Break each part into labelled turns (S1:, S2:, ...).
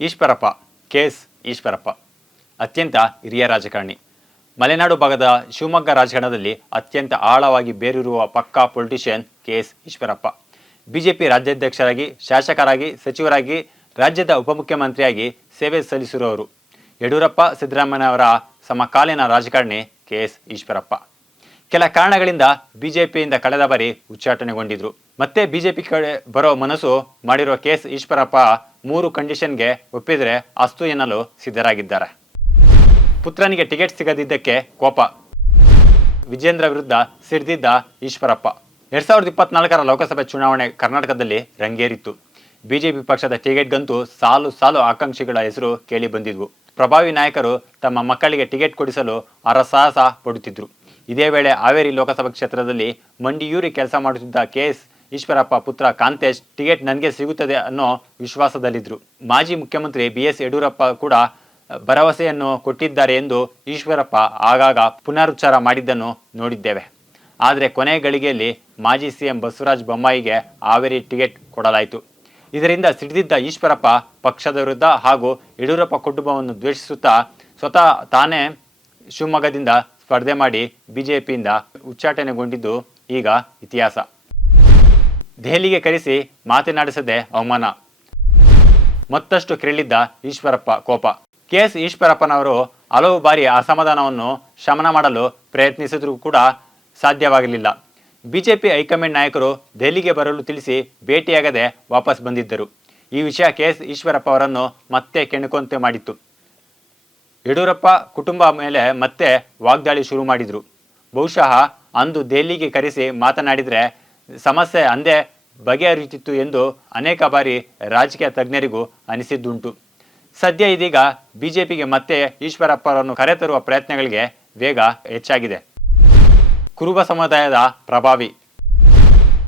S1: Eshwarappa KS Eshwarappa. ಅತ್ಯಂತ ಹಿರಿಯ ರಾಜಕಾರಣಿ. ಮಲೆನಾಡು ಭಾಗದ ಶಿವಮೊಗ್ಗ ರಾಜಕಾರಣದಲ್ಲಿ ಅತ್ಯಂತ ಆಳವಾಗಿ ಬೇರಿರುವ ಪಕ್ಕಾ politician K S Eshwarappa. BJP ರಾಜ್ಯಾಧ್ಯಕ್ಷರಾಗಿ, ಶಾಸಕರಾಗಿ, ಸಚಿವರಾಗಿ, ರಾಜ್ಯದ ಉಪಮುಖ್ಯಮಂತ್ರಿಯಾಗಿ ಸೇವೆ ಸಲ್ಲಿಸಿರುವವರು. ಯಡಿಯೂರಪ್ಪ ಸಿದ್ದರಾಮಯ್ಯನವರ ಸಮಕಾಲೀನ ರಾಜಕಾರಣಿ ಕೆ ಎಸ್ ಈಶ್ವರಪ್ಪ. ಕೆಲ ಕಾರಣಗಳಿಂದ ಬಿಜೆಪಿಯಿಂದ ಕಳೆದ ಬಾರಿ ಉಚ್ಚಾಟನೆಗೊಂಡಿದ್ರು. ಮತ್ತೆ ಬಿಜೆಪಿ ಕಡೆ ಬರೋ ಮನಸ್ಸು ಮಾಡಿರೋ ಕೆ ಎಸ್ ಈಶ್ವರಪ್ಪ ಮೂರು ಕಂಡೀಷನ್ಗೆ ಒಪ್ಪಿದರೆ ಅಸ್ತು ಎನ್ನಲು ಸಿದ್ಧರಾಗಿದ್ದಾರೆ. ಪುತ್ರನಿಗೆ ಟಿಕೆಟ್ ಸಿಗದಿದ್ದಕ್ಕೆ ಕೋಪ. ವಿಜೇಂದ್ರ ವಿರುದ್ಧ ಸಿಡಿದಿದ್ದ ಈಶ್ವರಪ್ಪ. ಎರಡ್ ಸಾವಿರದ ಇಪ್ಪತ್ನಾಲ್ಕರ ಲೋಕಸಭೆ ಚುನಾವಣೆ ಕರ್ನಾಟಕದಲ್ಲಿ ರಂಗೇರಿತ್ತು. ಬಿಜೆಪಿ ಪಕ್ಷದ ಟಿಕೆಟ್ಗಂತೂ ಸಾಲು ಸಾಲು ಆಕಾಂಕ್ಷಿಗಳ ಹೆಸರು ಕೇಳಿ ಬಂದಿದ್ವು. ಪ್ರಭಾವಿ ನಾಯಕರು ತಮ್ಮ ಮಕ್ಕಳಿಗೆ ಟಿಕೆಟ್ ಕೊಡಿಸಲು ಅರಸಾಹಸ ಪಡುತ್ತಿದ್ರು. ಇದೇ ವೇಳೆ ಹಾವೇರಿ ಲೋಕಸಭಾ ಕ್ಷೇತ್ರದಲ್ಲಿ ಮಂಡಿಯೂರಿ ಕೆಲಸ ಮಾಡುತ್ತಿದ್ದ ಕೆ ಎಸ್ ಈಶ್ವರಪ್ಪ ಪುತ್ರ ಕಾಂತೇಶ್ ಟಿಕೆಟ್ ನನಗೆ ಸಿಗುತ್ತದೆ ಅನ್ನೋ ವಿಶ್ವಾಸದಲ್ಲಿದ್ದರು ಮಾಜಿ ಮುಖ್ಯಮಂತ್ರಿ ಬಿ ಎಸ್ ಯಡಿಯೂರಪ್ಪ ಕೂಡ ಭರವಸೆಯನ್ನು ಕೊಟ್ಟಿದ್ದಾರೆ ಎಂದು ಈಶ್ವರಪ್ಪ ಆಗಾಗ ಪುನರುಚ್ಚಾರ ಮಾಡಿದ್ದನ್ನು ನೋಡಿದ್ದೇವೆ. ಆದರೆ ಕೊನೆ ಗಳಿಗೆಯಲ್ಲಿ ಮಾಜಿ ಸಿಎಂ ಬಸವರಾಜ ಬೊಮ್ಮಾಯಿಗೆ ಹಾವೇರಿ ಟಿಕೆಟ್ ಕೊಡಲಾಯಿತು. ಇದರಿಂದ ಸಿಡಿದಿದ್ದ ಈಶ್ವರಪ್ಪ ಪಕ್ಷದ ವಿರುದ್ಧ ಹಾಗೂ ಯಡಿಯೂರಪ್ಪ ಕುಟುಂಬವನ್ನು ದ್ವೇಷಿಸುತ್ತಾ ಸ್ವತಃ ತಾನೇ ಶಿವಮೊಗ್ಗದಿಂದ ಸ್ಪರ್ಧೆ ಮಾಡಿ ಬಿಜೆಪಿಯಿಂದ ಉಚ್ಚಾಟನೆಗೊಂಡಿದ್ದು ಈಗ ಇತಿಹಾಸ. ದೆಹಲಿಗೆ ಕರೆಸಿ ಮಾತನಾಡಿಸದೆ ಅವಮಾನ. ಮತ್ತಷ್ಟು ಕೆರಳಿದ್ದ ಈಶ್ವರಪ್ಪ ಕೋಪ. ಕೆಎಸ್ ಈಶ್ವರಪ್ಪನವರು ಹಲವು ಬಾರಿ ಅಸಮಾಧಾನವನ್ನು ಶಮನ ಮಾಡಲು ಪ್ರಯತ್ನಿಸಿದರೂ ಕೂಡ ಸಾಧ್ಯವಾಗಲಿಲ್ಲ. ಬಿಜೆಪಿ ಹೈಕಮಾಂಡ್ ನಾಯಕರು ದೆಹಲಿಗೆ ಬರಲು ತಿಳಿಸಿ ಭೇಟಿಯಾಗದೆ ವಾಪಸ್ ಬಂದಿದ್ದರು. ಈ ವಿಷಯ ಕೆ ಎಸ್ ಈಶ್ವರಪ್ಪ ಅವರನ್ನು ಮತ್ತೆ ಕೆಣಕುವಂತೆ ಮಾಡಿತ್ತು. ಯಡಿಯೂರಪ್ಪ ಕುಟುಂಬ ಮೇಲೆ ಮತ್ತೆ ವಾಗ್ದಾಳಿ ಶುರು ಮಾಡಿದರು. ಬಹುಶಃ ಅಂದು ದೆಹಲಿಗೆ ಕರೆಸಿ ಮಾತನಾಡಿದರೆ ಸಮಸ್ಯೆ ಅಂದೇ ಬಗೆಹರಿಯುತ್ತಿತ್ತು ಎಂದು ಅನೇಕ ಬಾರಿ ರಾಜಕೀಯ ತಜ್ಞರಿಗೂ ಅನಿಸಿದ್ದುಂಟು. ಸದ್ಯ ಇದೀಗ ಬಿಜೆಪಿಗೆ ಮತ್ತೆ ಈಶ್ವರಪ್ಪರನ್ನು ಕರೆತರುವ ಪ್ರಯತ್ನಗಳಿಗೆ ವೇಗ ಹೆಚ್ಚಾಗಿದೆ. ಕುರುಬ ಸಮುದಾಯದ ಪ್ರಭಾವಿ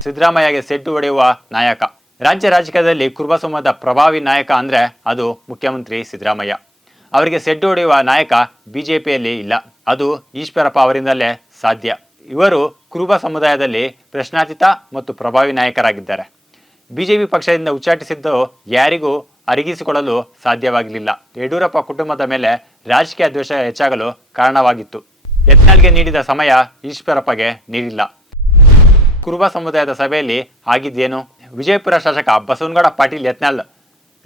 S1: ಸಿದ್ದರಾಮಯ್ಯಗೆ ಸೆಡ್ಡು ಹೊಡೆಯುವ ನಾಯಕ. ರಾಜ್ಯ ರಾಜಕೀಯದಲ್ಲಿ ಕುರುಬ ಸಮೂಹದ ಪ್ರಭಾವಿ ನಾಯಕ ಅಂದರೆ ಅದು ಮುಖ್ಯಮಂತ್ರಿ ಸಿದ್ದರಾಮಯ್ಯ. ಅವರಿಗೆ ಸೆಡ್ಡು ಹೊಡೆಯುವ ನಾಯಕ ಬಿಜೆಪಿಯಲ್ಲಿ ಇಲ್ಲ. ಅದು ಈಶ್ವರಪ್ಪ ಅವರಿಂದಲೇ ಸಾಧ್ಯ. ಇವರು ಕುರುಬ ಸಮುದಾಯದಲ್ಲಿ ಪ್ರಶ್ನಾತೀತ ಮತ್ತು ಪ್ರಭಾವಿ ನಾಯಕರಾಗಿದ್ದಾರೆ. ಬಿಜೆಪಿ ಪಕ್ಷದಿಂದ ಉಚ್ಚಾಟಿಸಿದ್ದು ಯಾರಿಗೂ ಅರಿಗಿಸಿಕೊಳ್ಳಲು ಸಾಧ್ಯವಾಗಲಿಲ್ಲ. ಯಡಿಯೂರಪ್ಪ ಕುಟುಂಬದ ಮೇಲೆ ರಾಜಕೀಯ ದ್ವೇಷ ಹೆಚ್ಚಾಗಲು ಕಾರಣವಾಗಿತ್ತು. ಯತ್ನಾಳ್ಗೆ ನೀಡಿದ ಸಮಯ ಈಶ್ವರಪ್ಪಗೆ ನೀಡಿಲ್ಲ. ಕುರುಬ ಸಮುದಾಯದ ಸಭೆಯಲ್ಲಿ ಆಗಿದ್ದೇನು? ವಿಜಯಪುರ ಶಾಸಕ ಬಸವನಗೌಡ ಪಾಟೀಲ್ ಯತ್ನಾಳ್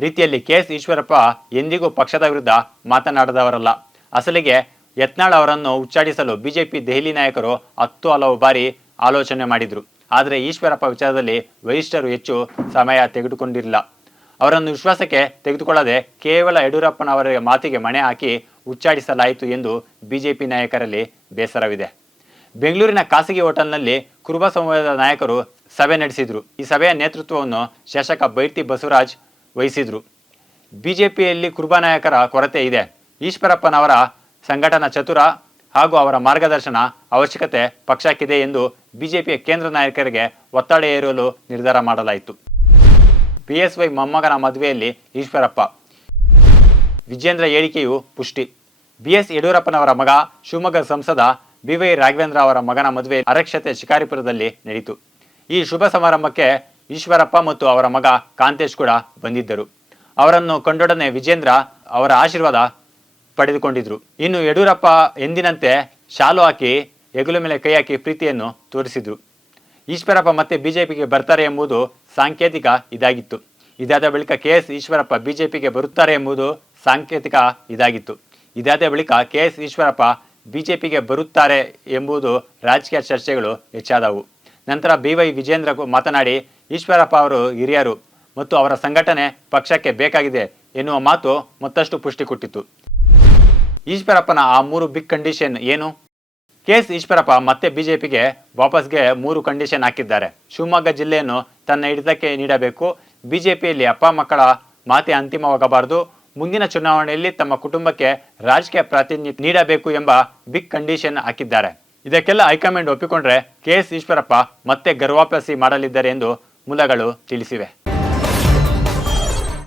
S1: ರೀತಿಯಲ್ಲಿ ಕೆ ಎಸ್ ಈಶ್ವರಪ್ಪ ಎಂದಿಗೂ ಪಕ್ಷದ ವಿರುದ್ಧ ಮಾತನಾಡದವರಲ್ಲ. ಅಸಲಿಗೆ ಯತ್ನಾಳ್ ಅವರನ್ನು ಉಚ್ಚಾಟಿಸಲು ಬಿಜೆಪಿ ದೆಹಲಿ ನಾಯಕರು ಹತ್ತು ಹಲವು ಬಾರಿ ಆಲೋಚನೆ ಮಾಡಿದರು. ಆದರೆ ಈಶ್ವರಪ್ಪ ವಿಚಾರದಲ್ಲಿ ವರಿಷ್ಠರು ಹೆಚ್ಚು ಸಮಯ ತೆಗೆದುಕೊಂಡಿರಲಿಲ್ಲ. ಅವರನ್ನು ವಿಶ್ವಾಸಕ್ಕೆ ತೆಗೆದುಕೊಳ್ಳದೆ ಕೇವಲ ಯಡಿಯೂರಪ್ಪನವರ ಮಾತಿಗೆ ಮಣೆ ಹಾಕಿ ಉಚ್ಚಾಟಿಸಲಾಯಿತು ಎಂದು ಬಿಜೆಪಿ ನಾಯಕರಲ್ಲಿ ಬೇಸರವಿದೆ. ಬೆಂಗಳೂರಿನ ಖಾಸಗಿ ಹೋಟೆಲ್ನಲ್ಲಿ ಕುರುಬ ಸಮುದಾಯದ ನಾಯಕರು ಸಭೆ ನಡೆಸಿದ್ರು. ಈ ಸಭೆಯ ನೇತೃತ್ವವನ್ನು ಶಾಸಕ ಬೈರ್ತಿ ಬಸವರಾಜ್ ವಹಿಸಿದ್ರು. ಬಿಜೆಪಿಯಲ್ಲಿ ಕುರುಬ ನಾಯಕರ ಕೊರತೆ ಇದೆ. ಈಶ್ವರಪ್ಪನವರ ಸಂಘಟನಾ ಚತುರ ಹಾಗೂ ಅವರ ಮಾರ್ಗದರ್ಶನ ಅವಶ್ಯಕತೆ ಪಕ್ಷಕ್ಕಿದೆ ಎಂದು ಬಿಜೆಪಿಯ ಕೇಂದ್ರ ನಾಯಕರಿಗೆ ಒತ್ತಡ ಏರಲು ನಿರ್ಧಾರ ಮಾಡಲಾಯಿತು. ಬಿಎಸ್ವೈ ಮೊಮ್ಮಗನ ಮದುವೆಯಲ್ಲಿ ಈಶ್ವರಪ್ಪ. ವಿಜೇಂದ್ರ ಹೇಳಿಕೆಯು ಪುಷ್ಟಿ. ಬಿಎಸ್ ಯಡಿಯೂರಪ್ಪನವರ ಮಗ ಶಿವಮೊಗ್ಗ ಸಂಸದ ಬಿವೈ ರಾಘವೇಂದ್ರ ಅವರ ಮಗನ ಮದುವೆ ಅರಕ್ಷತೆ ಶಿಕಾರಿಪುರದಲ್ಲಿ ನಡೆಯಿತು ಈ ಶುಭ ಸಮಾರಂಭಕ್ಕೆ ಈಶ್ವರಪ್ಪ ಮತ್ತು ಅವರ ಮಗ ಕಾಂತೇಶ್ ಕೂಡ ಬಂದಿದ್ದರು. ಅವರನ್ನು ಕಂಡೊಡನೆ ವಿಜೇಂದ್ರ ಅವರ ಆಶೀರ್ವಾದ ಪಡೆದುಕೊಂಡಿದ್ರು. ಇನ್ನು ಯಡಿಯೂರಪ್ಪ ಎಂದಿನಂತೆ ಶಾಲು ಹಾಕಿ, ಹೆಗಲು ಮೇಲೆ ಕೈ ಹಾಕಿ ಪ್ರೀತಿಯನ್ನು ತೋರಿಸಿದ್ರು. ಈಶ್ವರಪ್ಪ ಮತ್ತೆ ಬಿಜೆಪಿಗೆ ಬರ್ತಾರೆ ಎಂಬುದು ಸಾಂಕೇತಿಕ ಇದಾಗಿತ್ತು. ಇದಾದ ಬಳಿಕ ಕೆ ಎಸ್ ಈಶ್ವರಪ್ಪ ಬಿಜೆಪಿಗೆ ಬರುತ್ತಾರೆ ಎಂಬುದು ಸಾಂಕೇತಿಕ ಇದಾಗಿತ್ತು. ಇದಾದ ಬಳಿಕ ಕೆ ಎಸ್ ಈಶ್ವರಪ್ಪ ಬಿಜೆಪಿಗೆ ಬರುತ್ತಾರೆ ಎಂಬುದು ರಾಜಕೀಯ ಚರ್ಚೆಗಳು ಹೆಚ್ಚಾದವು. ನಂತರ ಬಿ ವೈ ವಿಜೇಂದ್ರ ಮಾತನಾಡಿ, ಈಶ್ವರಪ್ಪ ಅವರು ಹಿರಿಯರು ಮತ್ತು ಅವರ ಸಂಘಟನೆ ಪಕ್ಷಕ್ಕೆ ಬೇಕಾಗಿದೆ ಎನ್ನುವ ಮಾತು ಮತ್ತಷ್ಟು ಪುಷ್ಟಿ ಕೊಟ್ಟಿತು ಈಶ್ವರಪ್ಪನ ಆ ಮೂರು ಬಿಗ್ ಕಂಡೀಷನ್ ಏನು? ಕೆ ಎಸ್ ಈಶ್ವರಪ್ಪ ಮತ್ತೆ ಬಿಜೆಪಿಗೆ ವಾಪಸ್ಗೆ ಮೂರು ಕಂಡೀಷನ್ ಹಾಕಿದ್ದಾರೆ. ಶಿವಮೊಗ್ಗ ಜಿಲ್ಲೆಯನ್ನು ತನ್ನ ಹಿಡಿತಕ್ಕೆ ನೀಡಬೇಕು. ಬಿಜೆಪಿಯಲ್ಲಿ ಅಪ್ಪ ಮಕ್ಕಳ ಮಾತೆ ಅಂತಿಮವಾಗಬಾರದು. ಮುಂದಿನ ಚುನಾವಣೆಯಲ್ಲಿ ತಮ್ಮ ಕುಟುಂಬಕ್ಕೆ ರಾಜಕೀಯ ಪ್ರಾತಿನಿಧ್ಯ ನೀಡಬೇಕು ಎಂಬ ಬಿಗ್ ಕಂಡೀಷನ್ ಹಾಕಿದ್ದಾರೆ. ಇದಕ್ಕೆಲ್ಲ ಹೈಕಮಾಂಡ್ ಒಪ್ಪಿಕೊಂಡ್ರೆ ಕೆ ಎಸ್ ಈಶ್ವರಪ್ಪ ಮತ್ತೆ ಗರ್ವಾಪಸಿ ಮಾಡಲಿದ್ದಾರೆ ಎಂದು ಮೂಲಗಳು ತಿಳಿಸಿವೆ.